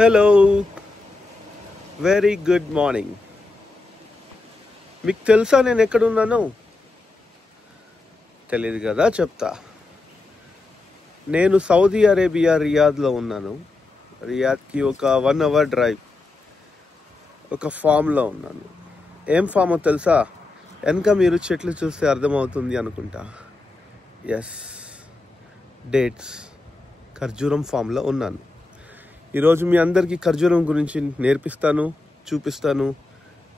Hello, very good morning. మీకు తెలుసా నేను ఎక్కడున్నాను? తెలియదు కదా, చెప్తా. నేను సౌదీ అరేబియా రియాద్లో ఉన్నాను. రియాద్కి ఒక 1 hour డ్రైవ్. ఒక ఫామ్లో ఉన్నాను. ఏం ఫామో తెలుసా? వెనక మీరు చెట్లు చూస్తే అర్థమవుతుంది అనుకుంటా. ఎస్, డేట్స్, ఖర్జూరం ఫామ్లో ఉన్నాను. ఈరోజు మీ అందరికీ ఖర్జూరం గురించి నేర్పిస్తాను, చూపిస్తాను.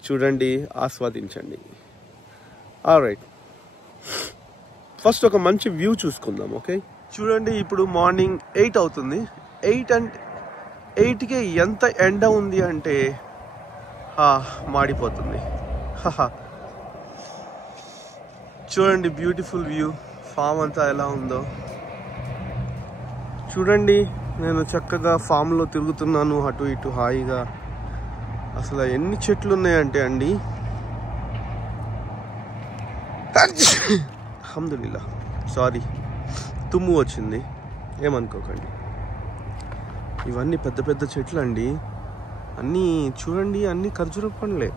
చూడండి, ఆస్వాదించండి. ఆల్రైట్, ఫస్ట్ ఒక మంచి వ్యూ చూసుకుందాం. ఓకే, చూడండి, ఇప్పుడు మార్నింగ్ 8 అవుతుంది. 8కి ఎంత ఎండ ఉంది అంటే మాడిపోతుంది. చూడండి, బ్యూటిఫుల్ వ్యూ. ఫామ్ అంతా ఎలా ఉందో చూడండి. నేను చక్కగా ఫామ్లో తిరుగుతున్నాను, అటు ఇటు హాయిగా. అసలు ఎన్ని చెట్లు ఉన్నాయంటే అండి, అల్హమ్దులిల్లా. సారీ, తుమ్ము వచ్చింది, ఏమనుకోకండి. ఇవన్నీ పెద్ద పెద్ద చెట్లు అండి. అన్నీ చూడండి, అన్నీ ఖర్జూర పండ్లే.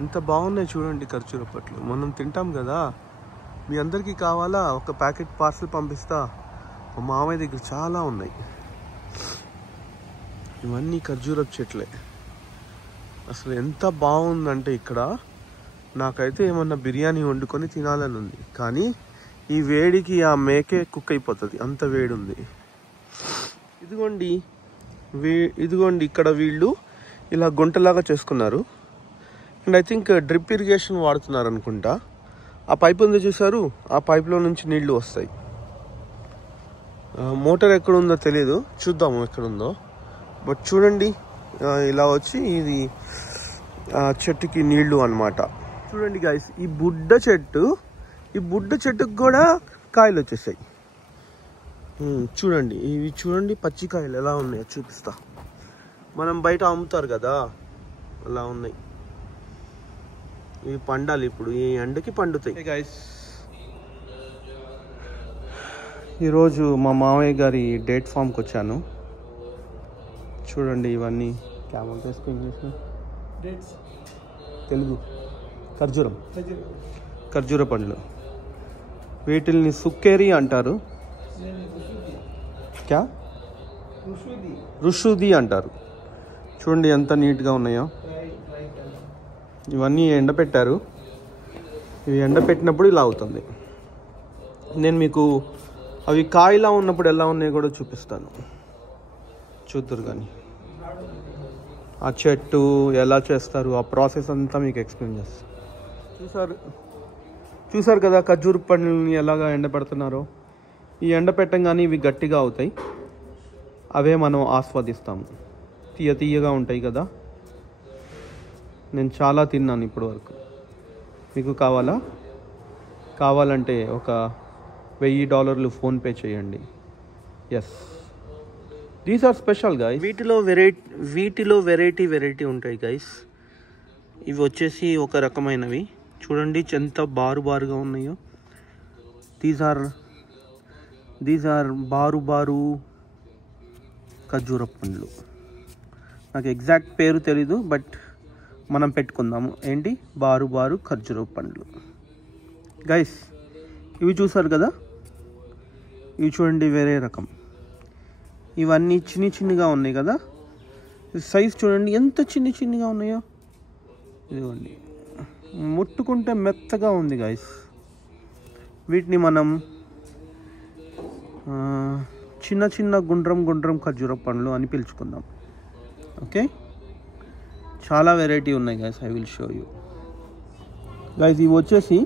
ఎంత బాగున్నాయి చూడండి ఖర్జూర పండ్లు. మనం తింటాం కదా. మీ అందరికీ కావాలా? ఒక ప్యాకెట్ పార్సల్ పంపిస్తా. మా మామయ్య దగ్గర చాలా ఉన్నాయి. ఇవన్నీ ఖర్జూరపు చెట్లే. అసలు ఎంత బాగుందంటే ఇక్కడ నాకైతే ఏమన్నా బిర్యానీ వండుకొని తినాలని ఉంది. కానీ ఈ వేడికి ఆ మేకే కుక్ అయిపోతుంది, అంత వేడి ఉంది. ఇదిగోండి ఇక్కడ వీళ్ళు ఇలా గుంటలాగా చేసుకున్నారు. And I think drip irrigation వాడుతున్నారు అనుకుంటా. ఆ పైప్ ఉంది చూసారు, ఆ పైప్లో నుంచి నీళ్లు వస్తాయి. మోటార్ ఎక్కడుందో తెలియదు, చూద్దాము ఎక్కడుందో. బట్ చూడండి, ఇలా వచ్చి ఇది చెట్టుకి నీళ్లు అన్నమాట. చూడండి గైస్, ఈ బుడ్డ చెట్టుకు కూడా కాయలు వచ్చేసాయి. చూడండి, ఇవి చూడండి, పచ్చికాయలు ఎలా ఉన్నాయో చూపిస్తా. మనం బయట అమ్ముతారు కదా, అలా ఉన్నాయి. ఇవి పండాలి, ఇప్పుడు ఈ ఎండకి పండుతాయి. గైస్, ఈరోజు మా మామయ్య గారి డేట్ ఫామ్కి వచ్చాను. చూడండి, ఇవన్నీ క్యామల్ డేట్స్, తెలుగు ఖర్జూర పండ్లు. వీటిల్ని సుక్కేరి అంటారు. క్యా రుషుది అంటారు. చూడండి ఎంత నీట్గా ఉన్నాయో. ఇవన్నీ ఎండపెట్టారు. ఇవి ఎండపెట్టినప్పుడు ఇలా అవుతుంది. నేను మీకు అవి కాయలా ఉన్నప్పుడు ఎలా ఉన్నాయో కూడా చూపిస్తాను, చూద్దరు. కానీ ఆ చెట్టు ఎలా చేస్తారు, ఆ ప్రాసెస్ అంతా మీకు ఎక్స్ప్లెయిన్ చేస్తాను. చూసారు కదా ఖర్జూర పండ్లని ఎలాగా ఎండపెడుతున్నారో. ఈ ఎండపెట్టంగానే ఇవి గట్టిగా అవుతాయి. అవే మనం ఆస్వాదిస్తాము. తీయగా ఉంటాయి కదా. నేను చాలా తిన్నాను ఇప్పటి వరకు. మీకు కావాలంటే ఒక $1000 ఫోన్పే చేయండి. Yes, these are special guys. వీటిలో వెరైటీ ఉంటాయి గైస్. ఇవి వచ్చేసి ఒక రకమైనవి. చూడండి ఎంత బారుగా ఉన్నాయో. దీస్ ఆర్ బారు ఖర్జూర పండ్లు. నాకు ఎగ్జాక్ట్ పేరు తెలీదు, బట్ మనం పెట్టుకుందాము. ఏంటి, బారు ఖర్జూర పండ్లు. గైస్, ఇవి చూసారు కదా, ఇవి చూడండి వేరే రకం. ఇవన్నీ చిన్నగా ఉన్నాయి కదా. సైజ్ చూడండి ఎంత చిన్నగా ఉన్నాయో. ఇదిగోండి, ముట్టుకుంటే మెత్తగా ఉంది గైస్. వీటిని మనం చిన్న గుండ్రం ఖర్జూర పండ్లు అని పిలుచుకుందాం. ఓకే, చాలా వెరైటీ ఉన్నాయి guys. I will show you guys. ఇవి వచ్చేసి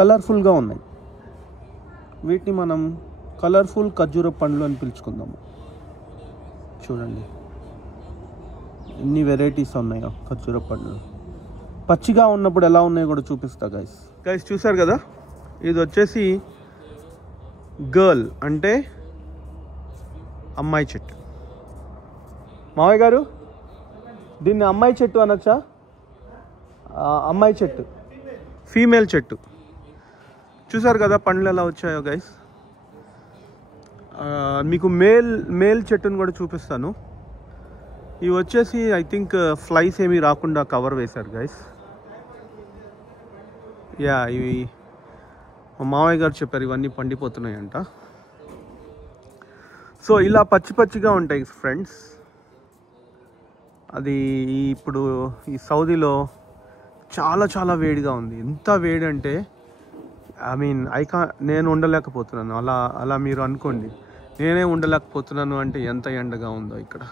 కలర్ఫుల్గా ఉన్నాయి. వీటిని మనం కలర్ఫుల్ ఖర్జూర పండ్లు అని పిలుచుకుందాము. చూడండి ఎన్ని వెరైటీస్ ఉన్నాయో ఖర్జూర పండ్లు. పచ్చిగా ఉన్నప్పుడు ఎలా ఉన్నాయో కూడా చూపిస్తా గైస్. చూసారు కదా, ఇది వచ్చేసి గర్ల్ అంటే అమ్మాయి చెట్టు. మావయ్య గారు, దీన్ని అమ్మాయి చెట్టు అనొచ్చా? అమ్మాయి చెట్టు, ఫీమేల్ చెట్టు. చూసారు కదా పండ్లు ఎలా వచ్చాయో గైస్. మీకు మేల్ చెట్టును కూడా చూపిస్తాను. ఇవి వచ్చేసి ఐ థింక్ ఫ్లైస్ ఏమీ రాకుండా కవర్ వేశారు గైస్. యా, ఇవి మా మామయ్య గారు చెప్పారు ఇవన్నీ పండిపోతున్నాయంట. సో ఇలా పచ్చి పచ్చిగా ఉంటాయి ఫ్రెండ్స్. అది ఇప్పుడు ఈ సౌదీలో చాలా చాలా వేడిగా ఉంది. ఎంత వేడి అంటే నేను ఉండలేకపోతున్నాను. అలా మీరు అనుకోండి, నేనే ఉండలేకపోతున్నాను అంటే ఎంత ఎండగా ఉందో ఇక్కడ.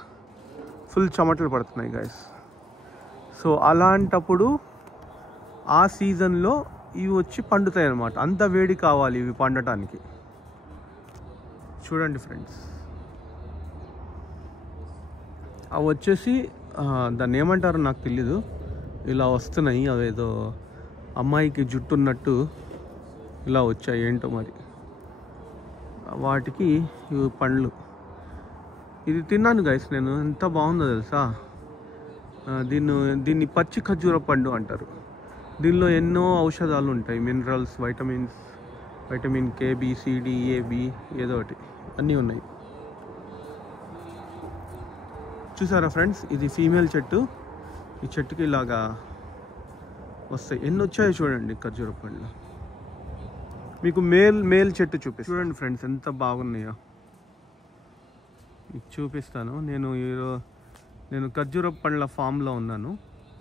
ఫుల్ చెమటలు పడుతున్నాయి గైస్. సో అలాంటప్పుడు ఆ సీజన్లో ఇవి వచ్చి పండుతాయి అన్నమాట. అంత వేడి కావాలి ఇవి పండటానికి. చూడండి ఫ్రెండ్స్, అవి వచ్చేసి దాన్ని ఏమంటారో నాకు తెలీదు, ఇలా వస్తున్నాయి. అవేదో అమ్మాయికి జుట్టు ఉన్నట్టు ఇలా వచ్చాయి, ఏంటో మరి. వాటికి ఇవి పండ్లు. ఇది తిన్నాను గైస్ నేను, ఎంత బాగుందో తెలుసా. దీన్ని పచ్చి ఖర్జూర పండు అంటారు. దీనిలో ఎన్నో ఔషధాలు ఉంటాయి, minerals, vitamin K, B, C, D, A, B, ఏదో ఒకటి అన్నీ ఉన్నాయి. చూసారా ఫ్రెండ్స్, ఇది ఫీమేల్ చెట్టు. ఈ చెట్టుకి ఇలాగా వస్తాయి. ఎన్ని వచ్చాయో చూడండి ఖర్జూర పండ్లు. మీకు మేల్ చెట్టు చూపిస్తాను. చూడండి ఫ్రెండ్స్ ఎంత బాగున్నాయో మీకు చూపిస్తాను. నేను ఖర్జూర పండ్ల ఫామ్లో ఉన్నాను,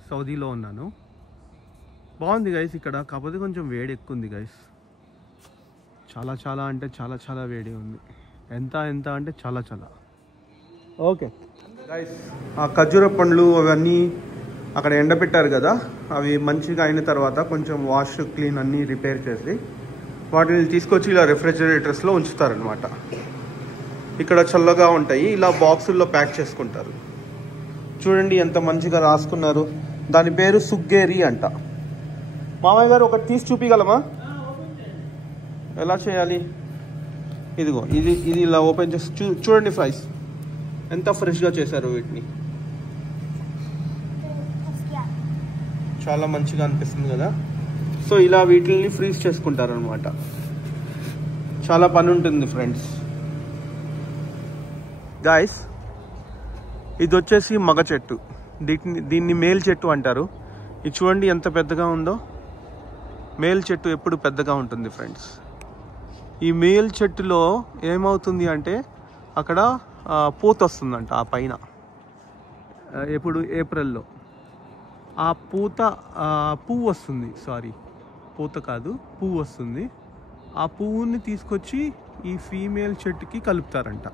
సౌదీలో ఉన్నాను. బాగుంది గైస్ ఇక్కడ. కాకపోతే కొంచెం వేడి ఎక్కువ ఉంది గైస్. చాలా చాలా అంటే చాలా చాలా వేడి ఉంది. ఎంత అంటే చాలా చాలా. ఓకే గైస్, ఆ ఖర్జూర పండ్లు అవన్నీ అక్కడ ఎండబెట్టారు కదా, అవి మంచిగా అయిన తర్వాత కొంచెం వాష్ క్లీన్ అన్నీ రిపేర్ చేసి వాటిని తీసుకొచ్చి ఇలా రెఫ్రిజిరేటర్స్లో ఉంచుతారనమాట. ఇక్కడ చల్లగా ఉంటాయి. ఇలా బాక్సుల్లో ప్యాక్ చేసుకుంటారు. చూడండి ఎంత మంచిగా రాసుకున్నారు. దాని పేరు సుగ్గేరి అంట. మామయ్య గారు ఒకటి తీసి చూపించగలమా? ఎలా చేయాలి? ఇదిగో ఇది ఇలా ఓపెన్ చేసి చూడండి ఫ్రైస్ ఎంత ఫ్రెష్గా చేశారు వీటిని. చాలా మంచిగా అనిపిస్తుంది కదా. సో ఇలా వీటిని ఫ్రీజ్ చేసుకుంటారు అనమాట. చాలా పని ఉంటుంది ఫ్రెండ్స్. గాయస్, ఇది వచ్చేసి మగ చెట్టు. దీన్ని మేల్ చెట్టు అంటారు. ఇది చూడండి ఎంత పెద్దగా ఉందో. మేల్ చెట్టు ఎప్పుడు పెద్దగా ఉంటుంది ఫ్రెండ్స్. ఈ మేల్ చెట్టులో ఏమవుతుంది అంటే అక్కడ పూత వస్తుందంట ఆ పైన. ఎప్పుడు ఏప్రిల్లో ఆ పువ్వు వస్తుంది. సారీ, పూత కాదు, పువ్వు వస్తుంది. ఆ పువ్వుని తీసుకొచ్చి ఈ ఫీమేల్ చెట్టుకి కలుపుతారంట.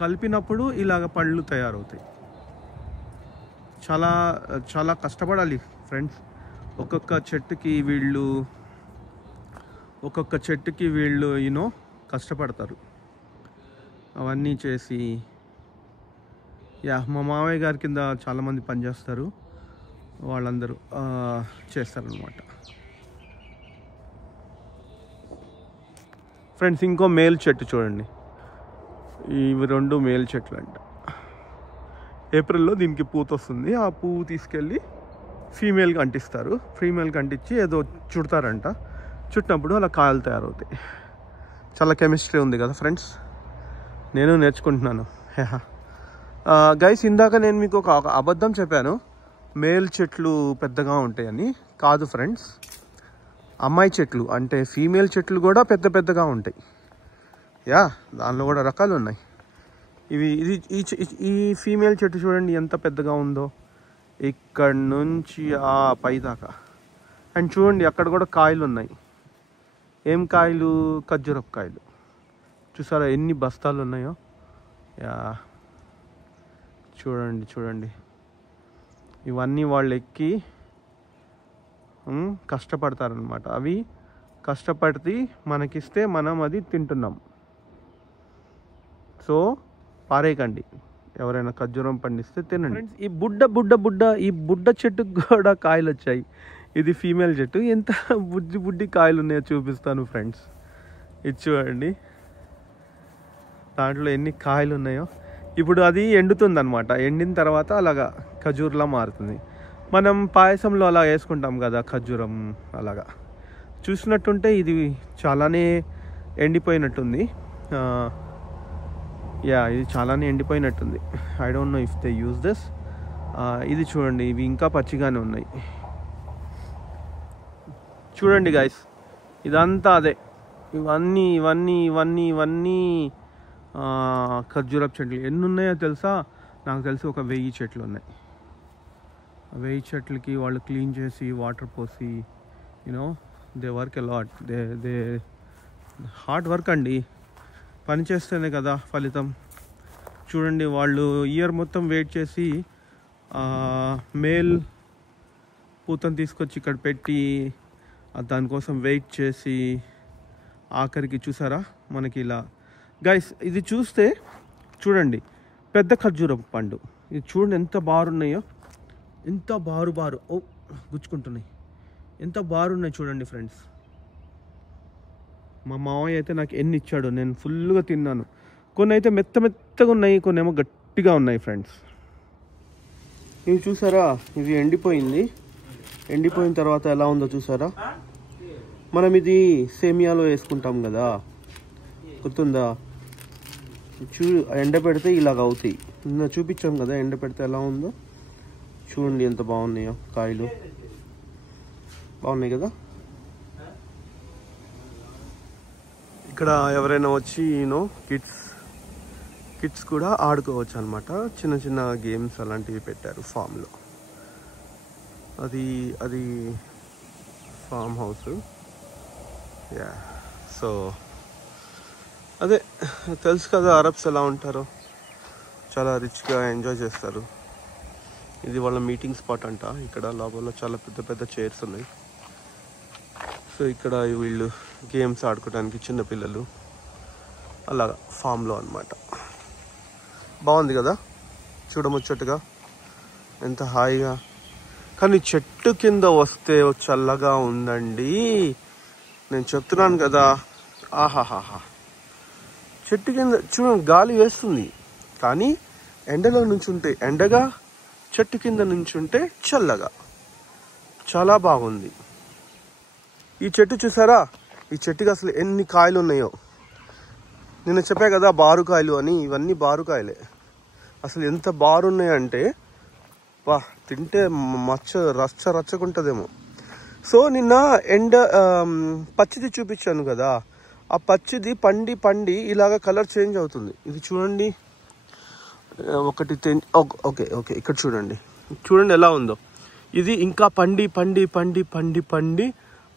కలిపినప్పుడు ఇలాగ పండ్లు తయారవుతాయి. చాలా చాలా కష్టపడాలి ఫ్రెండ్స్. ఒక్కొక్క చెట్టుకి వీళ్ళు కష్టపడతారు అవన్నీ చేసి. మా మామయ్య గారి కింద చాలామంది పనిచేస్తారు. వాళ్ళందరూ చేస్తారనమాట ఫ్రెండ్స్. ఇంకో మేల్ చెట్టు చూడండి. ఇవి 2 మేల్ చెట్లు అంట. ఏప్రిల్లో దీనికి పూత వస్తుంది. ఆ పువ్వు తీసుకెళ్ళి ఫీమేల్కి అంటిస్తారు. ఫీమేల్కి అంటించి ఏదో చుడతారంట. చుట్టినప్పుడు అలా కాయలు తయారవుతాయి. చాలా కెమిస్ట్రీ ఉంది కదా ఫ్రెండ్స్. నేను నేర్చుకుంటున్నాను. గైస్, ఇందాక నేను మీకు ఒక అబద్ధం చెప్పాను, మేల్ చెట్లు పెద్దగా ఉంటాయని. కాదు ఫ్రెండ్స్, అమ్మాయి చెట్లు అంటే ఫీమేల్ చెట్లు కూడా పెద్దగా ఉంటాయి. దానిలో కూడా రకాలు ఉన్నాయి. ఈ ఫీమేల్ చెట్టు చూడండి ఎంత పెద్దగా ఉందో, ఇక్కడ నుంచి ఆ పై దాకా. అండ్ చూడండి అక్కడ కూడా కాయలు ఉన్నాయి. ఏం కాయలు? ఖర్జూరపు కాయలు. చూసారా ఎన్ని బస్తాలు ఉన్నాయో. చూడండి ఇవన్నీ వాళ్ళు ఎక్కి కష్టపడతారనమాట. అవి కష్టపడి మనకిస్తే మనం అది తింటున్నాం. సో పారేయకండి. ఎవరైనా ఖర్జూరం పండిస్తే తినండి. ఈ బుడ్డ చెట్టుకు కూడా కాయలు వచ్చాయి. ఇది ఫీమేల్ చెట్టు. ఎంత బుడ్డి కాయలు ఉన్నాయో చూపిస్తాను ఫ్రెండ్స్. ఇది చూడండి దాంట్లో ఎన్ని కాయలు ఉన్నాయో. ఇప్పుడు అది ఎండుతుంది అనమాట. ఎండిన తర్వాత అలాగా ఖజూర్లా మారుతుంది. మనం పాయసంలో అలా వేసుకుంటాం కదా ఖర్జూరం, అలాగా చూసినట్టుంటే ఇది చాలానే ఎండిపోయినట్టుంది. యా ఇది చాలానే ఎండిపోయినట్టుంది. I don't know if they use this. ఇది చూడండి, ఇవి ఇంకా పచ్చిగానే ఉన్నాయి. చూడండి గైస్, ఇదంతా అదే. ఇవన్నీ ఖర్జూరపు చెట్లు. ఎన్ని ఉన్నాయో తెలుసా? నాకు తెలిసి ఒక 1000 చెట్లు ఉన్నాయి. 1000 చెట్లకి వాళ్ళు క్లీన్ చేసి వాటర్ పోసి they work a lot. They hard work అండి. పని చేస్తేనే కదా ఫలితం. చూడండి, వాళ్ళు ఇయర్ మొత్తం వెయిట్ చేసి మేల్ పూతను తీసుకొచ్చి ఇక్కడ పెట్టి దానికోసం వెయిట్ చేసి ఆఖరికి చూసారా మనకి ఇలా. గైస్ ఇది చూస్తే చూడండి, పెద్ద ఖర్జూరం పండు. ఇది చూడండి ఎంత బారున్నాయో, ఎంత బారు గుచ్చుకుంటున్నాయి, ఎంత బారున్నాయి చూడండి ఫ్రెండ్స్. మా మామయ్య అయితే నాకు ఎన్ని ఇచ్చాడు, నేను ఫుల్గా తిన్నాను. కొన్ని అయితే మెత్తగా ఉన్నాయి, కొన్ని ఏమో గట్టిగా ఉన్నాయి ఫ్రెండ్స్. ఇవి చూసారా, ఇవి ఎండిపోయిన తర్వాత ఎలా ఉందో చూసారా? మనం ఇది సేమియాలో వేసుకుంటాం కదా, గుర్తుందా? ఎండపెడితే ఇలాగ అవుతాయి. నిన్న చూపించాం కదా ఎండపెడితే ఎలా ఉందో. చూడండి ఎంత బాగున్నాయో కాయలు, బాగున్నాయి కదా. ఇక్కడ ఎవరైనా వచ్చి కిడ్స్ కూడా ఆడుకోవచ్చు అనమాట. చిన్న చిన్న గేమ్స్ అలాంటివి పెట్టారు ఫామ్లో. అది ఫామ్ హౌస్. యా, సో అదే తెలుసు కదా అరబ్స్ ఎలా ఉంటారో, చాలా రిచ్గా ఎంజాయ్ చేస్తారు. ఇది వాళ్ళ మీటింగ్ స్పాట్ అంట. ఇక్కడ లోపల చాలా పెద్ద పెద్ద చైర్స్ ఉన్నాయి. సో ఇక్కడ వీళ్ళు గేమ్స్ ఆడుకోవడానికి చిన్నపిల్లలు అలాగా ఫామ్లో అనమాట. బాగుంది కదా, చూడముచ్చట్టుగా, ఎంత హాయిగా. కానీ చెట్టు కింద వస్తే చల్లగా ఉందండి, నేను చెప్తున్నాను కదా. ఆహాహాహా, చెట్టు కింద చూడండి గాలి వేస్తుంది, కానీ ఎండలో నుంచుంటే ఎండగా, చెట్టు కింద నుంచుంటే చల్లగా, చాలా బాగుంది. ఈ చెట్టు చూసారా, ఈ చెట్టుకి అసలు ఎన్ని కాయలు ఉన్నాయో. నిన్న చెప్పా కదా బారుకాయలు అని, ఇవన్నీ బారుకాయలే. అసలు ఎంత బారున్నాయంటే వా, తింటే రచ్చకుంటుందేమో. సో నిన్న పచ్చిది చూపించాను కదా, ఆ పచ్చిది పండి ఇలాగ కలర్ చేంజ్ అవుతుంది. ఇది చూడండి, ఓకే ఇక్కడ చూడండి ఎలా ఉందో. ఇది ఇంకా పండి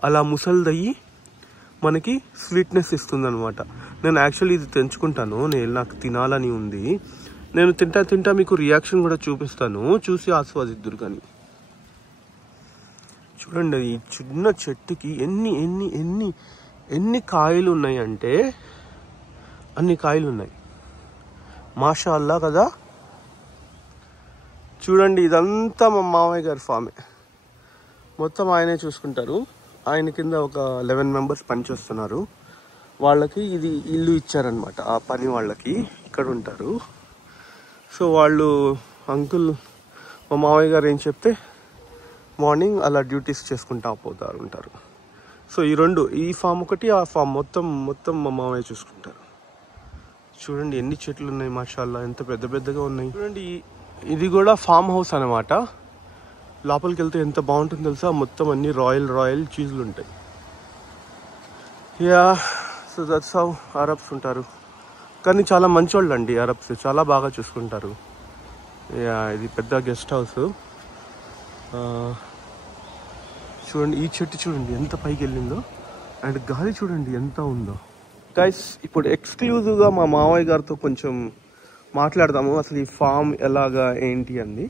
అలా ముసలిదయ్యి మనకి స్వీట్నెస్ ఇస్తుంది అనమాట. నేను యాక్చువల్లీ ఇది తెంచుకుంటాను, నాకు తినాలని ఉంది. నేను తింటా మీకు రియాక్షన్ కూడా చూపిస్తాను, చూసి ఆస్వాదిద్దురు. కానీ చూడండి, ఈ చిన్న చెట్టుకి ఎన్ని కాయలు ఉన్నాయి అంటే అన్ని కాయలు ఉన్నాయి. మాషా అల్లా కదా. చూడండి, ఇదంతా మా మామయ్య గారి ఫామే, మొత్తం ఆయనే చూసుకుంటారు. ఆయన కింద ఒక 11 మెంబర్స్ పనిచేస్తున్నారు. వాళ్ళకి ఇది ఇల్లు ఇచ్చారనమాట, ఆ పని వాళ్ళకి ఇక్కడ ఉంటారు. సో వాళ్ళు అంకుల్, మా మామయ్య గారు ఏం చెప్తే మార్నింగ్ అలా డ్యూటీస్ చేసుకుంటా ఉంటారు. సో ఈ ఫామ్ ఒకటి, ఆ ఫామ్ మొత్తం మా మామయ్య చూసుకుంటారు. చూడండి ఎన్ని చెట్లు ఉన్నాయి, మాషాల్లా ఎంత పెద్దగా ఉన్నాయి. చూడండి, ఇది కూడా ఫామ్ హౌస్ అనమాట. లోపలికి వెళ్తే ఎంత బాగుంటుందో తెలుసా, మొత్తం అన్ని రాయల్ చీజ్లు ఉంటాయి. Yeah, so that's how Arabs ఉంటారు. కానీ చాలా మంచోళ్ళు అండి అరబ్స్, చాలా బాగా చూసుకుంటారు. యా, ఇది పెద్ద గెస్ట్ హౌస్. చూడండి, ఈ చెట్టు చూడండి ఎంత పైకి వెళ్ళిందో, అండ్ గాలి చూడండి ఎంత ఉందో. గైస్, ఇప్పుడు ఎక్స్క్లూజివ్గా మా మావయ్య గారితో కొంచెం మాట్లాడదాము, అసలు ఈ ఫామ్ ఎలాగా ఏంటి అంది.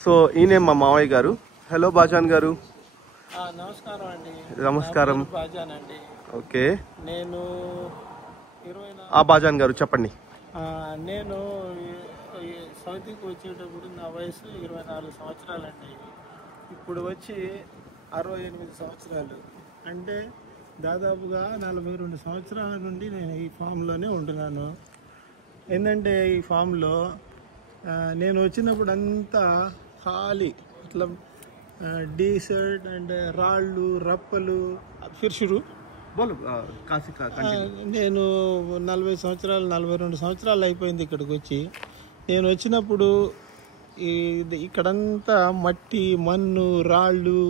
సో ఈయనే మా మావయ్య గారు. హలో బాజాన్ గారు. నమస్కారం అండి. నమస్కారం. బాజాన్ అండి. ఓకే, నేను బాజాన్ గారు చెప్పండి. నేను సౌదీకి వచ్చేటప్పుడు నా వయసు 24 సంవత్సరాలండి. ఇప్పుడు వచ్చి 68 సంవత్సరాలు. అంటే దాదాపుగా 42 సంవత్సరాల నుండి నేను ఈ ఫామ్లోనే ఉంటున్నాను. ఏంటంటే ఈ ఫామ్లో నేను వచ్చినప్పుడు అంతా ఖాళీ, ఇట్లా డీసర్ట్ అండ్ రాళ్ళు రప్పలు ఫిర్షురు నేను 40 సంవత్సరాలు 42 సంవత్సరాలు అయిపోయింది ఇక్కడికి వచ్చి. నేను వచ్చినప్పుడు ఇక్కడంతా మట్టి, మన్ను, రాళ్ళు,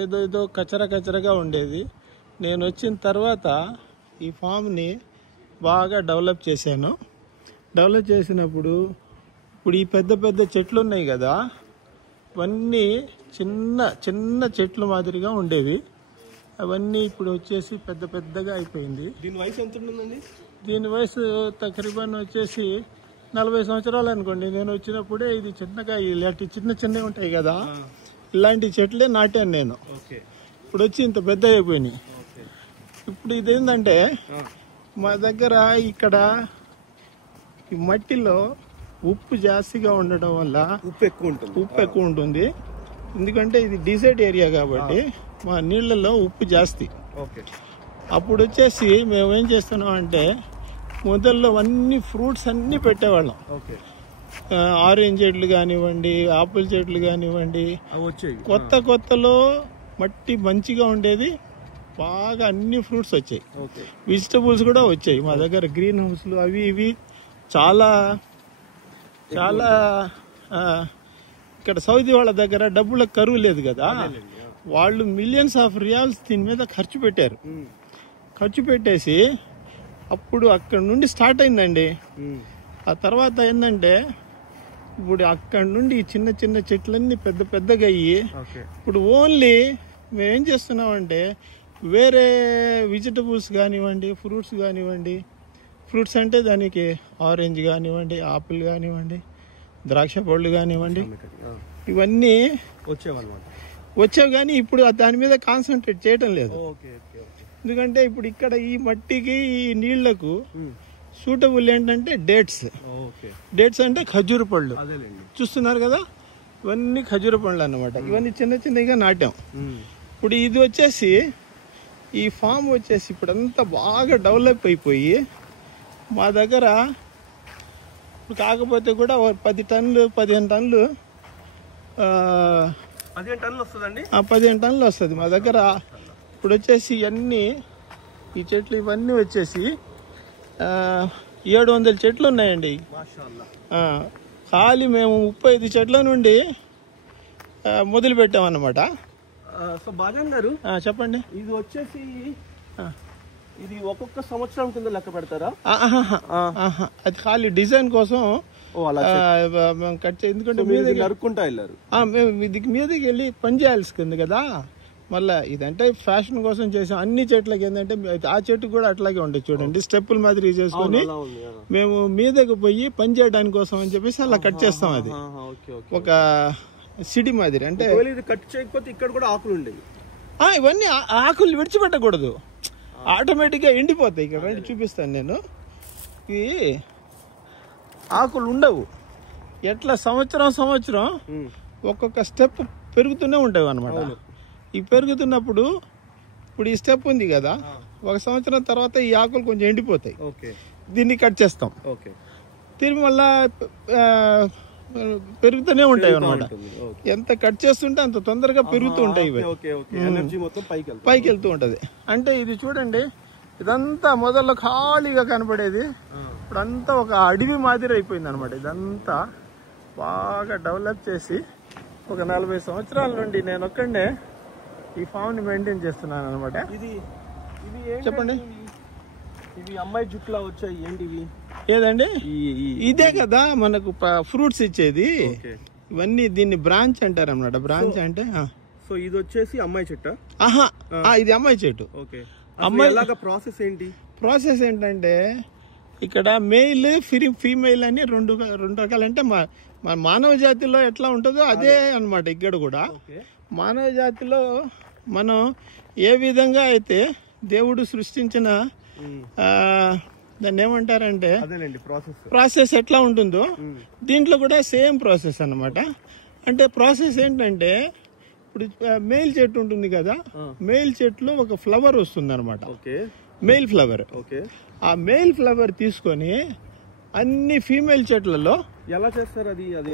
ఏదో కచరగా ఉండేది. నేను వచ్చిన తర్వాత ఈ ఫామ్ని బాగా డెవలప్ చేశాను. డెవలప్ చేసినప్పుడు ఇప్పుడు ఈ పెద్ద చెట్లు ఉన్నాయి కదా, ఇవన్నీ చిన్న చెట్లు మాదిరిగా ఉండేవి. అవన్నీ ఇప్పుడు వచ్చేసి పెద్దగా అయిపోయింది. దీని వయసు ఎంత ఉంటుందండి? దీని వయసు తకరీబన్ వచ్చేసి 40 సంవత్సరాలు అనుకోండి. నేను వచ్చినప్పుడే ఇది చిన్నగా ఇలాంటి చిన్నవి ఉంటాయి కదా, ఇలాంటి చెట్లే నాటాను నేను. ఇప్పుడు వచ్చి ఇంత పెద్ద అయిపోయినాయి. ఇప్పుడు ఇదేంటంటే మా దగ్గర ఇక్కడ ఈ మట్టిలో ఉప్పు జాస్తిగా ఉండడం వల్ల ఉప్పు ఎక్కువ ఉంటుంది. ఎందుకంటే ఇది డిసైడ్ ఏరియా కాబట్టి మా నీళ్ళలో ఉప్పు జాస్తి. అప్పుడు వచ్చేసి మేము ఏం చేస్తున్నాం అంటే మొదల్లో అన్ని ఫ్రూట్స్ అన్ని పెట్టేవాళ్ళం. ఆరెంజ్ చెట్లు కానివ్వండి, ఆపిల్ చెట్లు కానివ్వండి, కొత్తలో మట్టి మంచిగా ఉండేది. బాగా అన్ని ఫ్రూట్స్ వచ్చాయి, వెజిటబుల్స్ కూడా వచ్చాయి. మా దగ్గర గ్రీన్ హౌస్లు అవి ఇవి చాలా ఇక్కడ సౌదీ వాళ్ళ దగ్గర డబ్బులకు కరువు లేదు కదా, వాళ్ళు మిలియన్స్ ఆఫ్ రియాల్స్ దీని మీద ఖర్చు పెట్టారు. ఖర్చు పెట్టేసి అప్పుడు అక్కడ నుండి స్టార్ట్ అయిందండి. ఆ తర్వాత ఏంటంటే ఇప్పుడు అక్కడ నుండి చిన్న చెట్లన్నీ పెద్దగా అయ్యి ఇప్పుడు ఓన్లీ మేమేం చేస్తున్నామంటే వేరే వెజిటబుల్స్ కానివ్వండి, ఫ్రూట్స్ కానివ్వండి, ఫ్రూట్స్ అంటే దానికి ఆరెంజ్ కానివ్వండి, ఆపిల్ కానివ్వండి, ద్రాక్ష పళ్ళు కానివ్వండి, ఇవన్నీ వచ్చేవి. కానీ ఇప్పుడు దాని మీద కాన్సన్ట్రేట్ చేయటం లేదు. ఎందుకంటే ఇప్పుడు ఇక్కడ ఈ మట్టికి ఈ నీళ్లకు సూటబుల్ ఏంటంటే డేట్స్ అంటే ఖజూర పళ్ళు. చూస్తున్నారు కదా, ఇవన్నీ ఖజూర పళ్ళు అన్నమాట. ఇవన్నీ చిన్నగా నాటాం. ఇప్పుడు ఇది వచ్చేసి ఈ ఫామ్ వచ్చేసి ఇప్పుడంతా బాగా డెవలప్ అయిపోయి మా దగ్గర ఇప్పుడు కాకపోతే కూడా 10 టన్నులు 15 టన్నులు 15 టన్నులు వస్తుందండి. 15 టన్నులు వస్తుంది మా దగ్గర. ఇప్పుడు వచ్చేసి ఈ చెట్లు ఇవన్నీ వచ్చేసి 700 చెట్లు ఉన్నాయండి. ఖాళీ మేము 35 చెట్ల నుండి మొదలు పెట్టామన్నమాట. సో బాజన్ గారు చెప్పండి. ఇది వచ్చేసి ఇది ఒక్కొక్క సంవత్సరం కింద లెక్క పెడతారా? అది ఖాళీ డిజైన్ కోసం కట్ చేసి, ఎందుకంటే నరుక్కుంటా వెళ్ళారు. మేము మీదకి వెళ్ళి పని చేయాల్సింది కదా. మళ్ళా ఇదంటే ఫ్యాషన్ కోసం చేసాం. అన్ని చెట్లకి ఏంటంటే ఆ చెట్టు కూడా అట్లాగే ఉండదు చూడండి, స్టెప్పుల మాదిరి చేసుకుని మేము మీదకి పోయి పని చేయడానికి కోసం అని చెప్పేసి అలా కట్ చేస్తాం. అది ఒక సిడి మాదిరి. అంటే కట్ చేయకపోతే ఇక్కడ కూడా ఆకులు ఉండేవి. ఇవన్నీ ఆకులు విడిచిపెట్టకూడదు, ఆటోమేటిక్ గా ఎండిపోతాయి. ఇక్కడ రండి చూపిస్తాను నేను. ఇవి ఆకులు ఉండవు, ఎట్లా సంవత్సరం ఒక్కొక్క స్టెప్ పెరుగుతూనే ఉంటాయి అన్నమాట. ఈ పెరుగుతున్నప్పుడు ఇప్పుడు ఈ స్టెప్ ఉంది కదా, ఒక సంవత్సరం తర్వాత ఈ ఆకులు కొంచెం ఎండిపోతాయి. దీన్ని కట్ చేస్తాం. తిరిగి మళ్ళా పెరుగుతూనే ఉంటాయి అన్నమాట. ఎంత కట్ చేస్తుంటే అంత తొందరగా పెరుగుతూ ఉంటాయి. పైకి వెళ్తూ ఉంటది. అంటే ఇది చూడండి, ఇదంతా మొదల్లో ఖాళీగా కనపడేది ఇప్పుడంతా ఒక అడవి మాదిరి అయిపోయింది అనమాట. ఇదంతా బాగా డెవలప్ చేసి ఒక 40 సంవత్సరాల నుండి నేను ఒక్కడే ఈ ఫామ్ ని మెయింటైన్ చేస్తున్నాను అనమాట. ఇది చెప్పండి. ఇవి అమ్మాయి జుట్టులా వచ్చాయి, ఏంటివి? ఏదండి, ఇదే కదా మనకు ఫ్రూట్స్ ఇచ్చేది. ఇవన్నీ దీన్ని బ్రాంచ్ అంటారు అన్నమాట. బ్రాంచ్ అంటే సో ఇది వచ్చేసి అమ్మాయి చెట్టు. ఇది అమ్మాయి చెట్టు. అమ్మాయి ప్రాసెస్ ఏంటి? ప్రాసెస్ ఏంటంటే ఇక్కడ మెయిల్ ఫీమేల్ అని రెండు రకాలు. అంటే మానవ జాతిలో ఎట్లా ఉంటుందో అదే అన్నమాట ఇక్కడ కూడా. మానవ జాతిలో మనం ఏ విధంగా అయితే దేవుడు సృష్టించిన దాన్ని ఏమంటారంటే ప్రాసెస్ ఎట్లా ఉంటుందో దీంట్లో కూడా సేమ్ ప్రాసెస్ అన్నమాట. అంటే ప్రాసెస్ ఏంటంటే ఇప్పుడు మెయిల్ చెట్టు ఉంటుంది కదా, మెయిల్ చెట్లు ఒక ఫ్లవర్ వస్తుంది అనమాట, మెయిల్ ఫ్లవర్. ఆ మెయిల్ ఫ్లవర్ తీసుకొని అన్ని ఫీమేల్ చెట్లలో ఎలా చేస్తారు? అది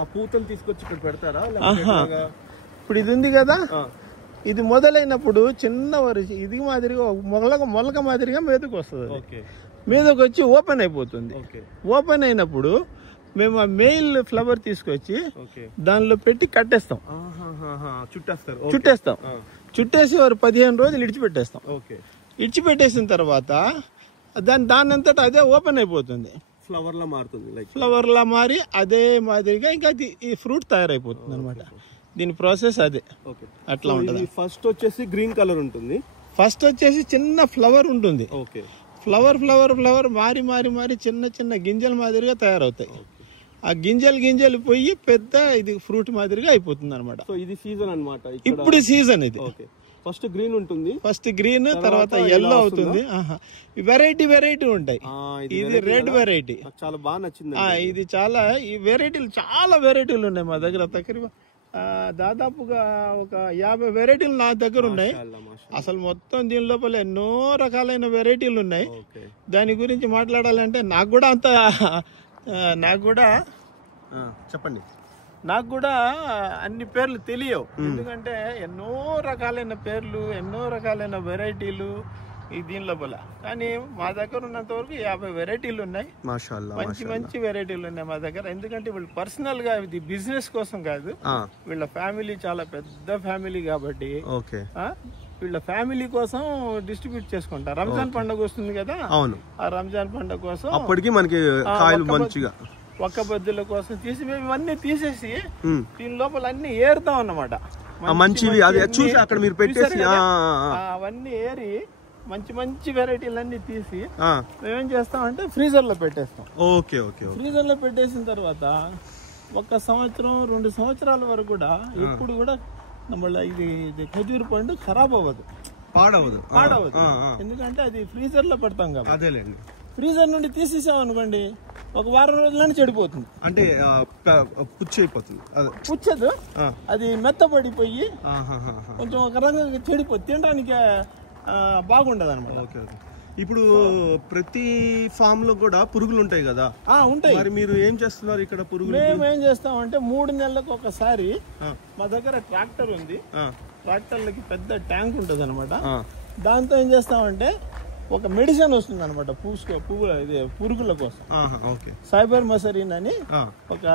ఆ పూతను తీసుకొచ్చి ఇక్కడ పెడతారా? ఇప్పుడు ఇది ఉంది కదా, ఇది మొదలైనప్పుడు చిన్న ఇది మాదిరిగా మొలక మాదిరిగా మీదకి వస్తుంది. మీదకి వచ్చి ఓపెన్ అయిపోతుంది. ఓపెన్ అయినప్పుడు మేము ఆ మెయిల్ ఫ్లవర్ తీసుకొచ్చి దానిలో పెట్టి కట్టేస్తాం, చుట్టేస్తాం. చుట్టేసి 15 రోజులు ఇడిచిపెట్టేస్తాం. ఇడిచిపెట్టేసిన తర్వాత దాని అంతటా అదే ఓపెన్ అయిపోతుంది, ఫ్లవర్ లా మారుతుంది. ఫ్లవర్ లా మారి అదే మాదిరిగా ఇంకా ఈ ఫ్రూట్ తయారైపోతుంది అనమాట. దీని ప్రాసెస్ అదే. అట్లా ఉంటుంది. ఫస్ట్ వచ్చేసి గ్రీన్ కలర్ ఉంటుంది. ఫస్ట్ వచ్చేసి చిన్న ఫ్లవర్ ఉంటుంది. ఫ్లవర్ ఫ్లవర్ ఫ్లవర్ మారి మారి మారి చిన్న చిన్న గింజల మాదిరిగా తయారవుతాయి. ఆ గింజలు పోయి పెద్ద ఇది ఫ్రూట్ మాదిరిగా అయిపోతుంది అనమాట. ఇది సీజన్ అనమాట. ఇప్పుడు సీజన్ ఇది. ఫస్ట్ గ్రీన్ ఉంటుంది, ఫస్ట్ గ్రీన్, తర్వాత ఎల్లో అవుతుంది. వెరైటీ ఉంటాయి. ఇది రెడ్ వెరైటీ, చాలా బాగా నచ్చింది. ఇది చాలా ఈ వెరైటీలు చాలా వెరైటీలు ఉన్నాయి మా దగ్గర. తకరీబన్ దాదాపుగా ఒక 50 వెరైటీలు నా దగ్గర ఉన్నాయి. అసలు మొత్తం దీని లోపల ఎన్నో రకాలైన వెరైటీలు ఉన్నాయి. దాని గురించి మాట్లాడాలంటే నాకు కూడా అన్ని పేర్లు తెలియవు. ఎందుకంటే ఎన్నో రకాలైన పేర్లు, ఎన్నో రకాలైన వెరైటీలు ఈ దీని లోపల. కానీ మా దగ్గర ఉన్నంత వరకు 50 వెరైటీలు ఉన్నాయి. మంచి వెరైటీలు ఉన్నాయి మా దగ్గర. ఎందుకంటే వీళ్ళు పర్సనల్ గా ఇది బిజినెస్ కోసం కాదు, వీళ్ళ ఫ్యామిలీ చాలా పెద్ద ఫ్యామిలీ కాబట్టి వీళ్ళ ఫ్యామిలీ కోసం డిస్ట్రిబ్యూట్ చేసుకుంటారు. రంజాన్ పండుగ వస్తుంది కదా, ఆ రంజాన్ పండుగ కోసం అప్పటికి మనకి కాయలు మంచిగా ఒక్క బొద్దుల కోసం తీసి మేము ఇవన్నీ తీసేసి దీని లోపల అన్ని ఏరుతాం అన్నమాట. మంచివి అక్కడ మీరు పెట్టేసి అవన్నీ ఏరి మంచి వెరైటీలు అన్ని తీసి మేమేం చేస్తామంటే ఫ్రీజర్ లో పెట్టేస్తాం. ఫ్రీజర్ లో పెట్టేసిన తర్వాత 1 సంవత్సరం 2 సంవత్సరాల వరకు కూడా ఎప్పుడు కూడా ఇది ఖజూర్ పండు ఖరాబ్ అవ్వదు, పాడవదు. ఎందుకంటే అది ఫ్రీజర్ లో పెడతాం కాబట్టి. ఫ్రీజర్ నుండి తీసేసాం అనుకోండి, 1 వారం రోజులని చెడిపోతుంది. అంటే పుచ్చదు, అది మెత్తపడిపోయి కొంచెం ఒక రంగా చెడిపోతుంది, తినడానికి బాగుండదు అనమాట. ఇప్పుడు ప్రతి ఫామ్ లో కూడా పురుగులు ఉంటాయి కదా? ఉంటాయి. మరి మీరు ఏం చేస్తున్నారు ఇక్కడ పురుగులు? మేము ఏం చేస్తామంటే 3 నెలలకు ఒకసారి మా దగ్గర ట్రాక్టర్ ఉంది. ట్రాక్టర్లకి పెద్ద ట్యాంక్ ఉంటుంది అనమాట. దాంతో ఏం చేస్తామంటే ఒక మెడిసిన్ వస్తుంది అనమాట పురుగుల కోసం. సైబర్ మసరీన్ అని ఒక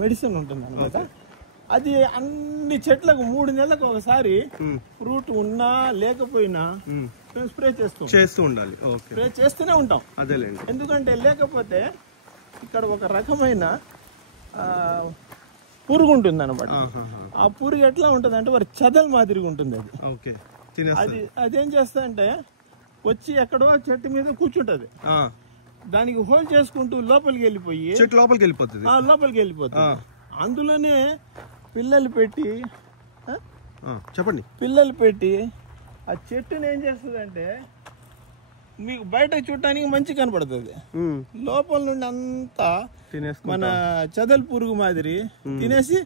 మెడిసిన్ ఉంటుంది అనమాట. అది అన్ని చెట్లకు 3 నెలలకు ఒకసారి ఫ్రూట్ ఉన్నా లేకపోయినా స్ప్రే చేస్తూ ఉండాలి. స్ప్రే చేస్తూనే ఉంటాం. ఎందుకంటే లేకపోతే ఇక్కడ ఒక రకమైన పురుగు ఉంటుంది అనమాట. ఆ పురుగు ఎట్లా ఉంటుంది అంటే వారి చెదల మాదిరిగా ఉంటుంది. అది అదేం చేస్తా అంటే వచ్చి ఎక్కడో చెట్టు మీద కూర్చుంటది, దానికి హోల్ చేసుకుంటూ లోపలికి వెళ్ళిపోయి లోపలికి వెళ్ళిపోతుంది. అందులోనే పిల్లలు పెట్టి ఆ చెట్టుని ఏం చేస్తుంది అంటే మీకు బయట చూడటానికి మంచి కనపడుతుంది, లోపల నుండి అంతా మన చెదల పురుగు మాదిరి తినేసి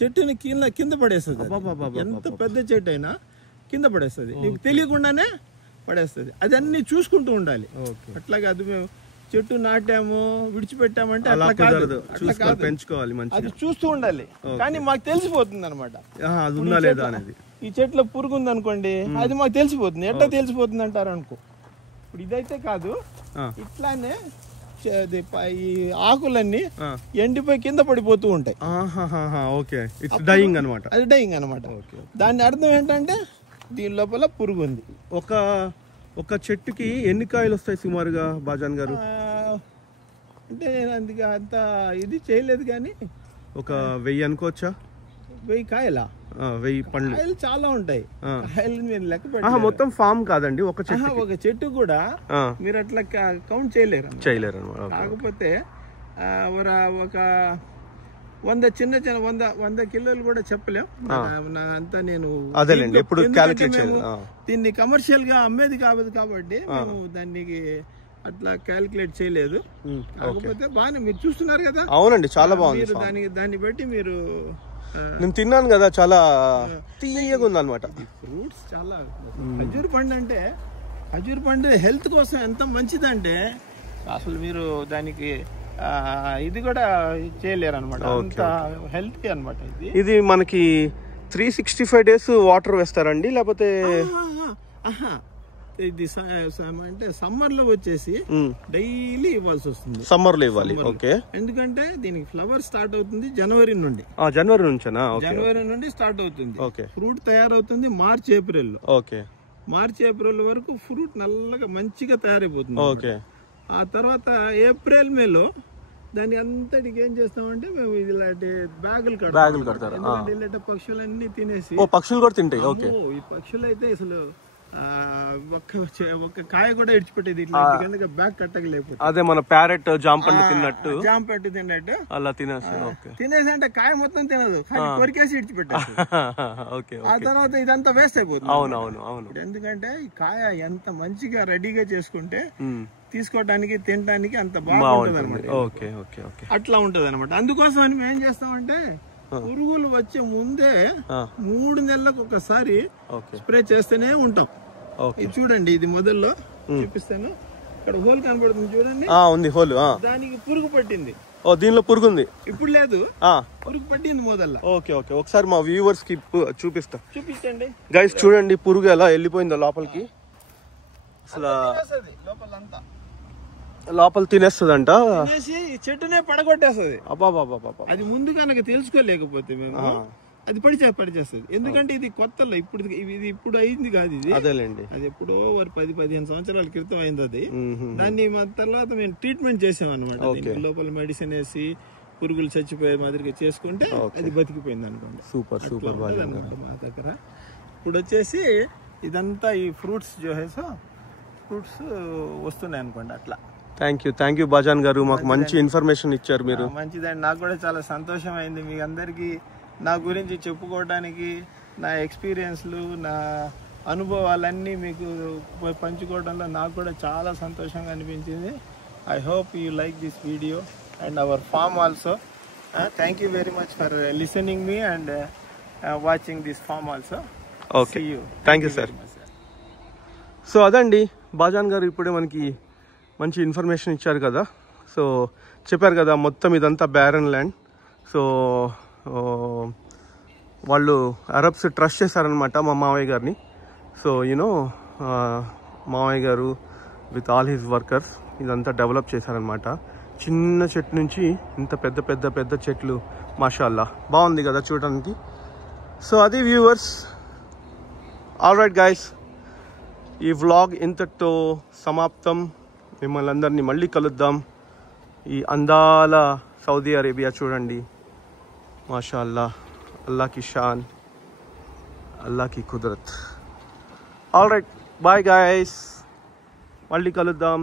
చెట్టుని కింద పడేస్తుంది. ఎంత పెద్ద చెట్టు అయినా కింద పడేస్తుంది, నీకు తెలియకుండానే పడేస్తుంది. అది అన్ని చూసుకుంటూ ఉండాలి. అట్లా కాదు మేము చెట్టు నాటాము విడిచిపెట్టామంటే అట్లా కాదు, పెంచుకోవాలి, అది చూస్తూ ఉండాలి. కానీ మాకు తెలిసిపోతుంది అనమాట ఈ చెట్లో పురుగు ఉంది అనుకోండి, అది మాకు తెలిసిపోతుంది. ఎట్లా తెలిసిపోతుంది అంటారు అనుకో. ఇప్పుడు ఇదైతే కాదు, ఇట్లానే ఈ ఆకులన్నీ ఎండిపోయి కింద పడిపోతూ ఉంటాయి. అది డైయింగ్ అనమాట. దాని అర్థం ఏంటంటే దీని లోపల పురుగు ఉంది. ఒక చెట్టుకి ఎన్ని కాయలు వస్తాయి సుమారుగా బాజాన్ గారు? అంటే నేను అందుకే అంత ఇది చేయలేదు, కానీ ఒక 1000 అనుకోవచ్చా? 1000 కాయలా? 1000 పండ్లు. కాయలు చాలా ఉంటాయి. కాయలు మీరు లెక్క పెట్టాలి. మొత్తం ఫామ్ కాదండి, ఒక చెట్టు కూడా మీరు అట్లా కౌంట్ చేయలేరు. కాకపోతే ఒక 100 చిన్న 100 కిలోలు కూడా చెప్పలేం అంతా. నేను దీన్ని కమర్షియల్ గా అమ్మేది కాదు కాబట్టి మేము దానికి అట్లా క్యాలిక్యులేట్ చేయలేదు. కాకపోతే బాగానే మీరు చూస్తున్నారు కదా. అవునండి, చాలా బాగుంది. దాన్ని బట్టి మీరు నేను తిన్నాను కదా, చాలా తీయగా ఉంది అనమాట. ఫ్రూట్స్ చాలా ఖజూర్ పండు హెల్త్ కోసం ఎంత మంచిదంటే అసలు మీరు దానికి ఇది కూడా చేయలేరు అనమాట. అంత హెల్తీ అనమాట. ఇది మనకి 365 days వాటర్ వేస్తారండి లేకపోతే ఇది అంటే సమ్మర్ లో వచ్చేసి డైలీ ఇవ్వాల్సి వస్తుంది. సమ్మర్ లో ఇవ్వాలి. ఓకే. ఎందుకంటే దీనికి ఫ్లవర్ స్టార్ట్ అవుతుంది జనవరి నుండి. జనవరి నుంచేనా? జనవరి నుండి స్టార్ట్ అవుతుంది. ఓకే. ఫ్రూట్ తయారవుతుంది మార్చ్ ఏప్రిల్ లో. ఓకే. మార్చ్ ఏప్రిల్ వరకు ఫ్రూట్ నల్లగా మంచిగా తయారైపోతుంది. ఓకే. ఆ తర్వాత ఏప్రిల్ మేలో దాని అంతటికి ఏం చేస్తామంటే మేము ఇలాంటి బ్యాగులు కడతారు. ఇలాంటి పక్షులన్నీ తినేసి. పక్షులు కూడా తింటాయి. ఓకే. ఈ పక్షులు అయితే అసలు ఒక్క కాయ కూడా ఇడిచిపెట్టేది ఇట్లా బ్యాగ్ కట్టగలేకపోతే. అదే మన ప్యారెట్ జాంపండు తిన్నట్టు తిన్నట్టు అలా తినేస్తాను. తినేసి అంటే కాయ మొత్తం తినదు, కొరికేసి ఇడిచిపెట్టేది. ఆ తర్వాత ఇదంతా వేస్ట్ అయిపోతుంది. అవును. ఎందుకంటే ఈ కాయ ఎంత మంచిగా రెడీగా చేసుకుంటే తీసుకోవడానికి తినడానికి అంత బాగుంటుంది అనమాట. అట్లా ఉంటది అనమాట. అందుకోసం అని మేము ఏం చేస్తామంటే పురుగులు వచ్చే ముందే 3 నెలలకు ఒకసారి స్ప్రే చేస్తూనే ఉంటాం. ఇది చూడండి, ఇది మొదల్లో చూపిస్తాను. ఇక్కడ హోల్ కనబడుతుంది చూడండి. ఉంది హోల్. దానికి పురుగు పట్టింది. దీనిలో పురుగు ఉంది. ఇప్పుడు లేదు, పురుగు పట్టింది మొదల్లో. ఓకే. ఒకసారి మా వ్యూవర్స్ కి చూపించండి గైస్. చూడండి పురుగు ఎలా వెళ్ళిపోయిందో లోపలికి. అసలు లోపల తినేస్తుందంట, చెట్టునే పడగొట్టేస్తుంది. అది ముందు కనుక తెలుసుకోలేకపోతే మేము అది పడిచేస్తుంది. ఎందుకంటే ఇది కొత్తలో ఇప్పుడు అయింది కాదు, ఇది అది ఎప్పుడో 10-15 సంవత్సరాల క్రితం అయింది. అది దాన్ని తర్వాత మేము ట్రీట్మెంట్ చేసాం అనమాట. లోపల మెడిసిన్ వేసి పురుగులు చచ్చిపోయే మాదిరిగా చేసుకుంటే అది బతికిపోయింది అనుకోండి. సూపర్ మా దగ్గర ఇప్పుడు వచ్చేసి ఇదంతా ఈ ఫ్రూట్స్ వస్తున్నాయి అనుకోండి. అట్లా థ్యాంక్ యూ బాజాన్ గారు, మాకు మంచి ఇన్ఫర్మేషన్ ఇచ్చారు మీరు. మంచిదండి, నాకు కూడా చాలా సంతోషం అయింది మీ అందరికి నా గురించి చెప్పుకోవడానికి. నా ఎక్స్పీరియన్స్లు, నా అనుభవాలన్నీ మీకు పంచుకోవడంలో నాకు కూడా చాలా సంతోషంగా అనిపించింది. I hope you like this video and our farm also. Thank you very much for listening me and watching this farm also. Okay, thank you sir. So అదండి, బాజాన్ గారు ఇప్పుడే మనకి మంచి ఇన్ఫర్మేషన్ ఇచ్చారు కదా. సో చెప్పారు కదా మొత్తం ఇదంతా బ్యారన్ ల్యాండ్. సో వాళ్ళు అరబ్స్ ట్రస్ట్ చేశారనమాట మా మావయ్య గారిని. సో యూనో మావయ్య గారు విత్ ఆల్ హిస్ వర్కర్స్ ఇదంతా డెవలప్ చేశారనమాట. చిన్న చెట్టు నుంచి ఇంత పెద్ద చెట్లు, మాషాల్లా బాగుంది కదా చూడడానికి. సో అది వ్యూవర్స్. ఆల్ రైట్ గైస్, ఈ వ్లాగ్ ఇంతటితో సమాప్తం. మిమ్మల్ని అందరినీ మళ్ళీ కలుద్దాం. ఈ అందాల సౌదీ అరేబియా చూడండి, మాషాల్లా, అల్లా కి షాన్, అల్లా కి కుదరత్. ఆల్ రైట్, బాయ్ గైస్, మళ్ళీ కలుద్దాం.